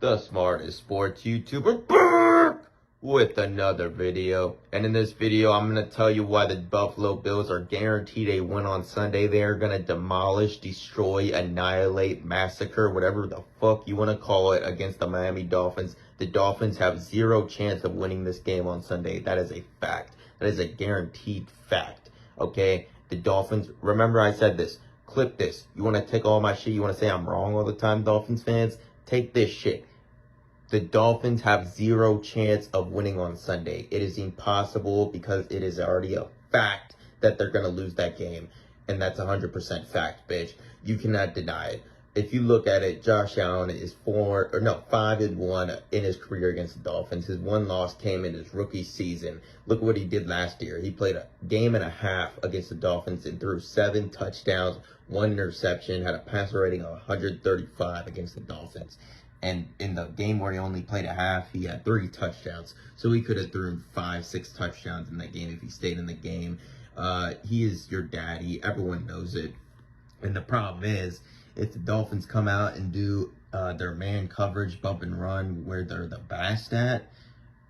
the smartest sports YouTuber back with another video. And in this video, I'm going to tell you why the Buffalo Bills are guaranteed a win on Sunday. They are going to demolish, destroy, annihilate, massacre, whatever the fuck you want to call it, against the Miami Dolphins. The Dolphins have zero chance of winning this game on Sunday. That is a fact. That is a guaranteed fact. Okay? The Dolphins, remember I said this. Clip this. You want to take all my shit? You want to say I'm wrong all the time, Dolphins fans? Take this shit. The Dolphins have zero chance of winning on Sunday. It is impossible because it is already a fact that they're going to lose that game. And that's 100% fact, bitch. You cannot deny it. If you look at it, Josh Allen is 5-1 in his career against the Dolphins. His one loss came in his rookie season. Look what he did last year. He played a game and a half against the Dolphins and threw 7 touchdowns, 1 interception, had a passer rating of 135 against the Dolphins. And in the game where he only played a half, he had 3 touchdowns. So he could have thrown 5-6 touchdowns in that game if he stayed in the game. He is your daddy. Everyone knows it. And the problem is, if the Dolphins come out and do their man coverage, bump and run, where they're the best at,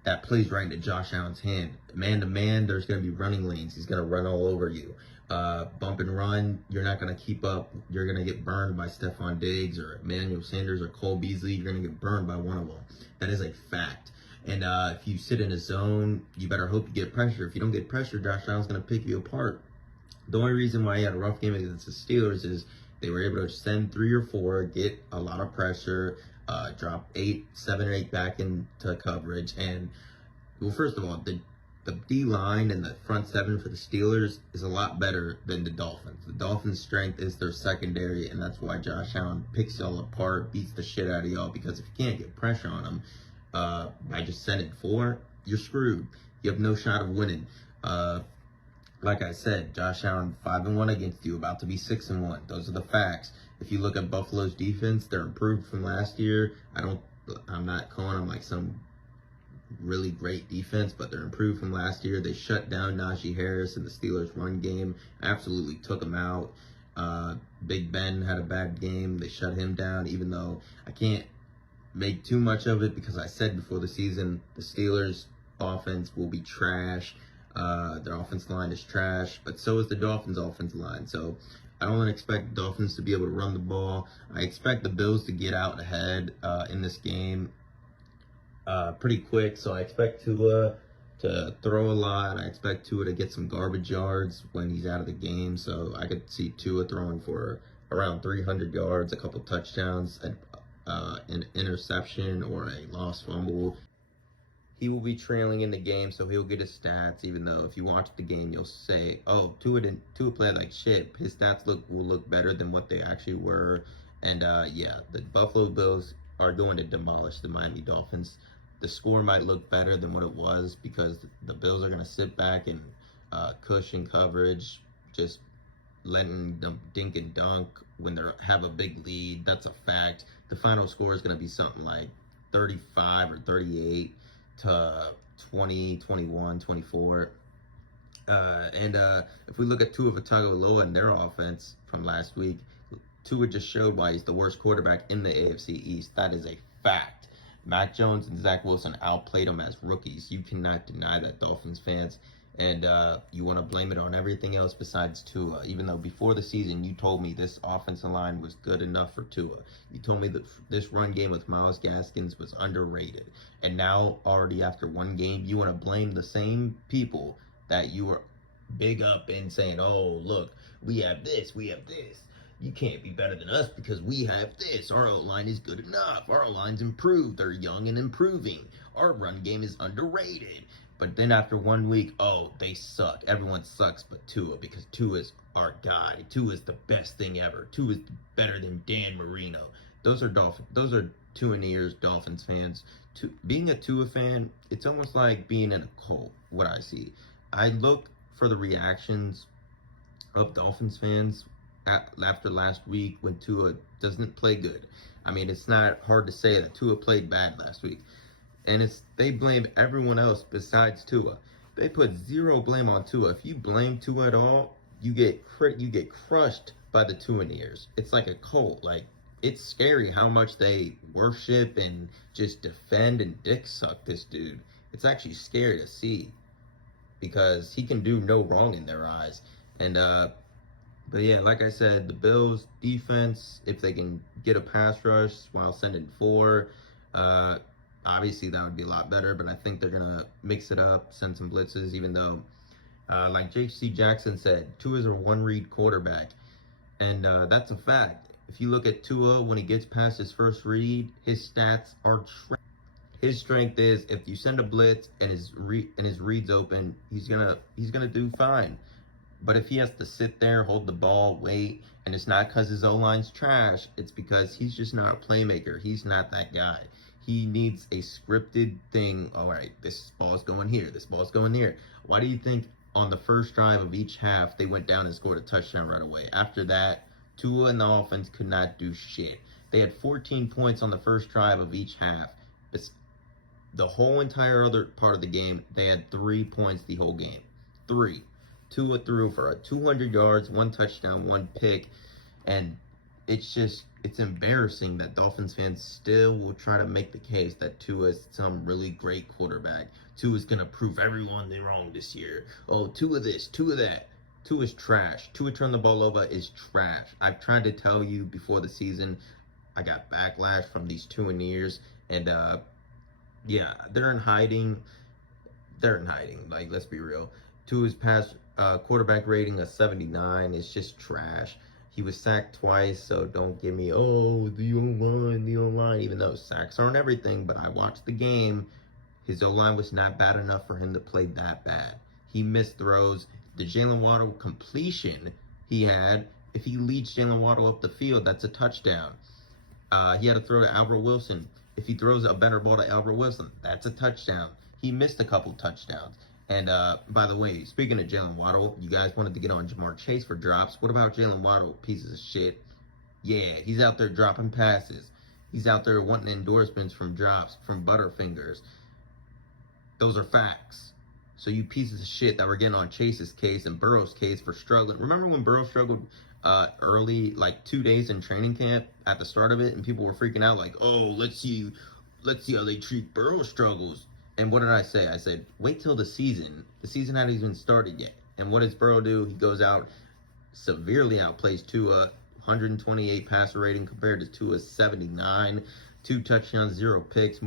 that plays right into Josh Allen's hand. Man to man, there's going to be running lanes. He's going to run all over you. Bump and run, you're not going to keep up. You're going to get burned by Stephon Diggs or Emmanuel Sanders or Cole Beasley. You're going to get burned by one of them. That is a fact. And if you sit in a zone, you better hope you get pressure. If you don't get pressure, Josh Allen's going to pick you apart. The only reason why he had a rough game against the Steelers is they were able to send 3 or 4, get a lot of pressure, drop 7 or 8 back into coverage. And, well, first of all, the D-line and the front 7 for the Steelers is a lot better than the Dolphins. The Dolphins' strength is their secondary, and that's why Josh Allen picks y'all apart, beats the shit out of y'all, because if you can't get pressure on them by just sending 4, you're screwed. You have no shot of winning. Like I said, Josh Allen 5-1 against you, about to be 6-1. Those are the facts. If you look at Buffalo's defense, they're improved from last year. I'm not calling them like some really great defense, but they're improved from last year. They shut down Najee Harris in the Steelers' run game. Absolutely took him out. Big Ben had a bad game. They shut him down, even though I can't make too much of it because I said before the season the Steelers' offense will be trash. Their offensive line is trash, but so is the Dolphins' offensive line. So I don't expect the Dolphins to be able to run the ball. I expect the Bills to get out ahead in this game pretty quick. So I expect Tua to throw a lot. I expect Tua to get some garbage yards when he's out of the game. So I could see Tua throwing for around 300 yards, a couple touchdowns, an interception, or a lost fumble. He will be trailing in the game, so he'll get his stats, even though if you watch the game, you'll say, oh, Tua played like shit. His stats will look better than what they actually were. And, yeah, the Buffalo Bills are going to demolish the Miami Dolphins. The score might look better than what it was because the Bills are going to sit back and cushion coverage, just letting them dink and dunk when they have a big lead. That's a fact. The final score is going to be something like 35 or 38 to 20, 21, 24. And if we look at Tua Tagovailoa and their offense from last week, Tua just showed why he's the worst quarterback in the AFC East. That is a fact. Mac Jones and Zach Wilson outplayed them as rookies. You cannot deny that, Dolphins fans. And you want to blame it on everything else besides Tua, even though before the season you told me this offensive line was good enough for Tua. You told me that this run game with Myles Gaskins was underrated. And now, already after one game, you want to blame the same people that you were big up in saying, oh, look, we have this, we have this. You can't be better than us because we have this. Our O-line is good enough. Our O-line's improved. They're young and improving. Our run game is underrated. But then after 1 week, oh, they suck. Everyone sucks but Tua because Tua's our guy. Tua is the best thing ever. Tua is better than Dan Marino. Those are Tua in the ears Dolphins fans. Being a Tua fan, it's almost like being in a cult, what I see. I look for the reactions of Dolphins fans after last week when Tua doesn't play good. I mean, it's not hard to say that Tua played bad last week. And they blame everyone else besides Tua. They put zero blame on Tua. If you blame Tua at all, you get crushed by the Tuaneers. It's like a cult. Like, it's scary how much they worship and just defend and dick suck this dude. It's actually scary to see because he can do no wrong in their eyes. And but yeah, like I said, the Bills defense, if they can get a pass rush while sending four, obviously that would be a lot better. But I think they're gonna mix it up, send some blitzes, even though, like J.C. Jackson said, Tua is a one-read quarterback, and that's a fact. If you look at Tua when he gets past his first read, his stats are his strength is if you send a blitz and his reads open, he's gonna do fine. But if he has to sit there, hold the ball, wait, and it's not because his O-line's trash, it's because he's just not a playmaker. He's not that guy. He needs a scripted thing. All right, this ball's going here. This ball's going here. Why do you think on the first drive of each half, they went down and scored a touchdown right away? After that, Tua and the offense could not do shit. They had 14 points on the first drive of each half. The whole entire other part of the game, they had 3 points the whole game. 3. Tua threw for 200 yards, 1 touchdown, 1 pick, and it's embarrassing that Dolphins fans still will try to make the case that Tua is some really great quarterback. Tua's gonna prove everyone wrong this year. Oh, Tua this, Tua that. Tua's trash. Tua turn the ball over is trash. I've tried to tell you before the season. I got backlash from these Tuaneers, and yeah, they're in hiding. Like, let's be real. Tua's pass quarterback rating of 79 is just trash. He was sacked twice, so don't give me, the O-line, even though sacks aren't everything, but I watched the game. His O-line was not bad enough for him to play that bad. He missed throws. The Jalen Waddle completion he had, if he leads Jalen Waddle up the field, that's a touchdown. He had to throw to Albert Wilson. If he throws a better ball to Albert Wilson, that's a touchdown. He missed a couple touchdowns. And by the way, speaking of Jalen Waddle, you guys wanted to get on Jamar Chase for drops. What about Jalen Waddle, pieces of shit? Yeah, he's out there dropping passes. He's out there wanting endorsements from drops, from Butterfingers. Those are facts. So you pieces of shit that were getting on Chase's case and Burrow's case for struggling. Remember when Burrow struggled early, like 2 days in training camp at the start of it, and people were freaking out like, oh, let's see how they treat Burrow struggles. And what did I say? I said, wait till the season. The season hadn't even started yet. And what does Burrow do? He goes out, severely outplays Tua, 128 passer rating compared to Tua's 79, 2 touchdowns, 0 picks,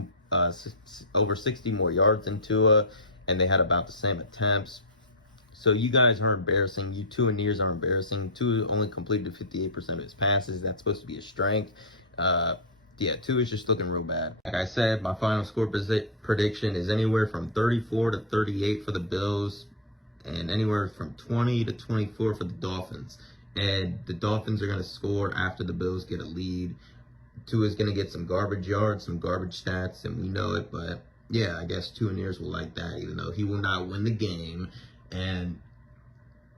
over 60 more yards than Tua, and they had about the same attempts. So you guys are embarrassing. You Tuaneers are embarrassing. Tua only completed 58% of his passes. That's supposed to be a strength. Yeah, Tua is just looking real bad. Like I said, my final score prediction is anywhere from 34 to 38 for the Bills and anywhere from 20 to 24 for the Dolphins. And the Dolphins are going to score after the Bills get a lead. Tua is going to get some garbage yards, some garbage stats, and we know it. But yeah, I guess Tuaneers will like that, even though he will not win the game. And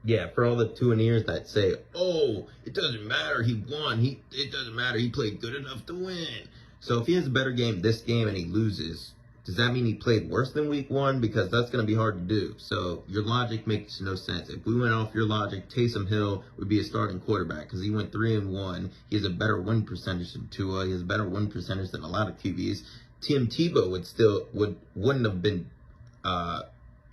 yeah, for all the Tuaneers that say, oh, it doesn't matter, he won, it doesn't matter, he played good enough to win. So if he has a better game this game and he loses, does that mean he played worse than week 1? Because that's going to be hard to do. So your logic makes no sense. If we went off your logic, Taysom Hill would be a starting quarterback because he went 3-1. He has a better win percentage than Tua. He has a better win percentage than a lot of QBs. Tim Tebow wouldn't have been a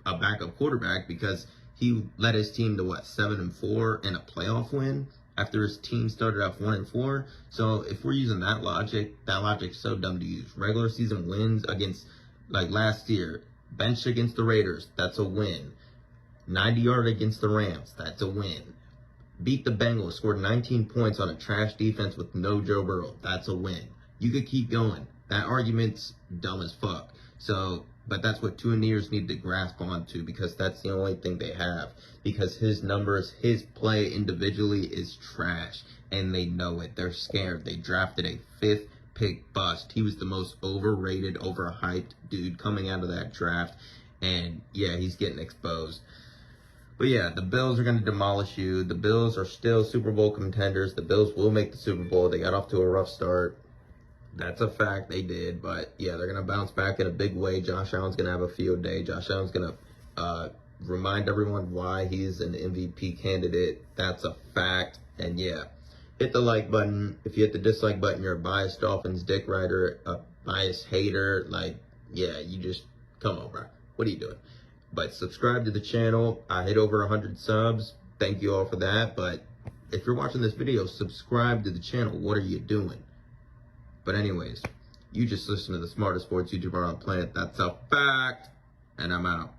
backup quarterback because he led his team to 7-4 and a playoff win after his team started off 1-4. So if we're using that logic's so dumb to use. Regular season wins against, like last year, bench against the Raiders, that's a win. 90-yard against the Rams, that's a win. Beat the Bengals, scored 19 points on a trash defense with no Joe Burrow, that's a win. You could keep going. That argument's dumb as fuck. So, but that's what Tuaneers need to grasp onto because that's the only thing they have. Because his numbers, his play individually is trash. And they know it. They're scared. They drafted a 5th pick bust. He was the most overrated, overhyped dude coming out of that draft. And yeah, he's getting exposed. But yeah, the Bills are going to demolish you. The Bills are still Super Bowl contenders. The Bills will make the Super Bowl. They got off to a rough start. That's a fact, they did. But yeah, they're going to bounce back in a big way. Josh Allen's going to have a field day. Josh Allen's going to remind everyone why he's an MVP candidate. That's a fact. And yeah, hit the like button. If you hit the dislike button, you're a biased Dolphins dick rider, a biased hater. Like, yeah, you just, come on, bro. What are you doing? But subscribe to the channel. I hit over 100 subs. Thank you all for that. But if you're watching this video, subscribe to the channel. What are you doing? But anyways, you just listen to the smartest sports YouTuber on the planet. That's a fact. And I'm out.